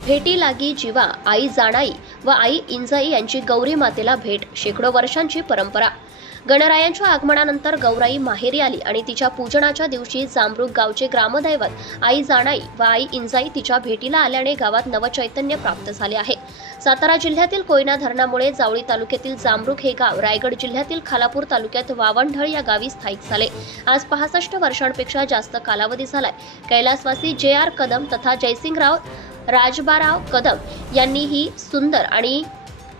भेटी लागी जीवा आई जाणाई व आई इंजाई यांची गौरी मातेला भेट शेकडो वर्षांची परंपरा. गणरायांच्या आगमनानंतर गौराई माहेरी आली आणि तिच्या पूजनाच्या दिवशी जांभरूक गावचे ग्रामदैवत आई जाणाई व आई इंजाई तिच्या भेटीला आल्याने गावात नवचैतन्य प्राप्त झाले आहे. सातारा जिल्ह्यातील कोयना धरणामुळे जावळी तालुक्यातील जांबरुक हे गाव रायगड जिल्ह्यातील खालापूर तालुक्यात वावंढळ या गावी स्थायिक झाले. आज पासष्ट वर्षांपेक्षा जास्त कालावधी झालाय. कैलासवासी जे आर कदम तथा जयसिंगराव राजबाराव कदम यांनी ही सुंदर आणि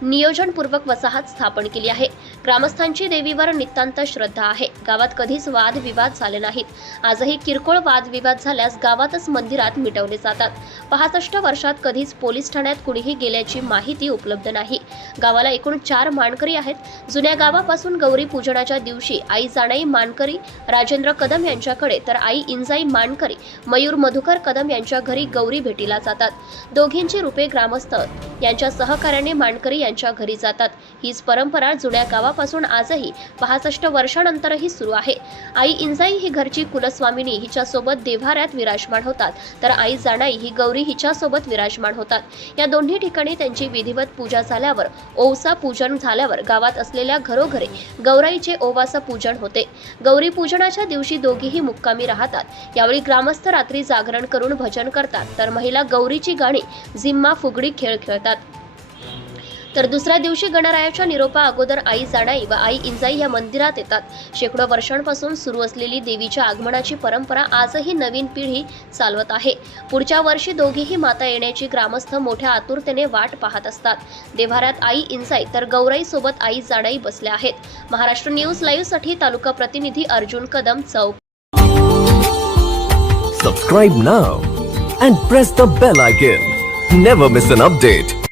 नियोजनपूर्वक वसाहत स्थापन केली आहे. ग्रामस्थांची देवीवर नितांत श्रद्धा आहे. गावात कधीच वादविवाद झाले नाहीत. आजही किरकोळ वादविवाद झाल्यास गावातच मंदिरात मिटवले जातात. पासष्ट वर्षात कधीच पोलीस ठाण्यात कुणीही गेल्याची माहिती उपलब्ध नाही. गावाला एकूण चार मानकरी आहेत. जुन्या गावापासून गौरी पूजनाच्या दिवशी आई जाणाई मानकरी राजेंद्र कदम यांच्याकडे तर आई इंजाई मानकरी मयूर मधुकर कदम यांच्या घरी गौरी भेटीला जातात. दोघींची रूपे ग्रामस्थ यांच्या सहकार्याने मानकरी यांच्या घरी जातात. हीच परंपरा जुन्या तेव्हापासून आजही पासष्ट वर्षानंतरही सुरू आहे. आई इंजाई ही घरची कुलस्वामिनी हिच्यासोबत देव्हाऱ्यात विराजमान होतात. तर आई जाणाई ही गौरी हिच्यासोबत विराजमान होतात. या दोन्ही ठिकाणी त्यांची विधिवत पूजा झाल्यावर ओवसा पूजन झाल्यावर गावात असलेल्या घरोघरी गौराईचे ओवासा पूजन होते. गौरी पूजनाच्या दिवशी दोघीही मुक्कामी राहतात. यावेळी ग्रामस्थ रात्री जागरण करून भजन करतात. तर महिला गौरीची गाणी झिम्मा फुगडी खेळ खेळतात. तर दुसऱ्या दिवशी गणरायाच्या निरोपा अगोदर आई जाणाई व आई इंजाई या मंदिरात येतात. शेकडो वर्षांपासून सुरू असलेली देवीच्या आगमनाची परंपरा आजही नवीन पिढी चालवत आहे. पुढच्या वर्षी दोघीही माता येण्याची ग्रामस्थ मोठ्या आतुरतेने वाट पाहत असतात. देव्हाऱ्यात आई इंजाई तर गौराई सोबत आई जाणाई बसल्या आहेत. महाराष्ट्र न्यूज लाईव्हसाठी तालुका प्रतिनिधी अर्जुन कदम चौक. Subscribe now and press the bell icon never miss an update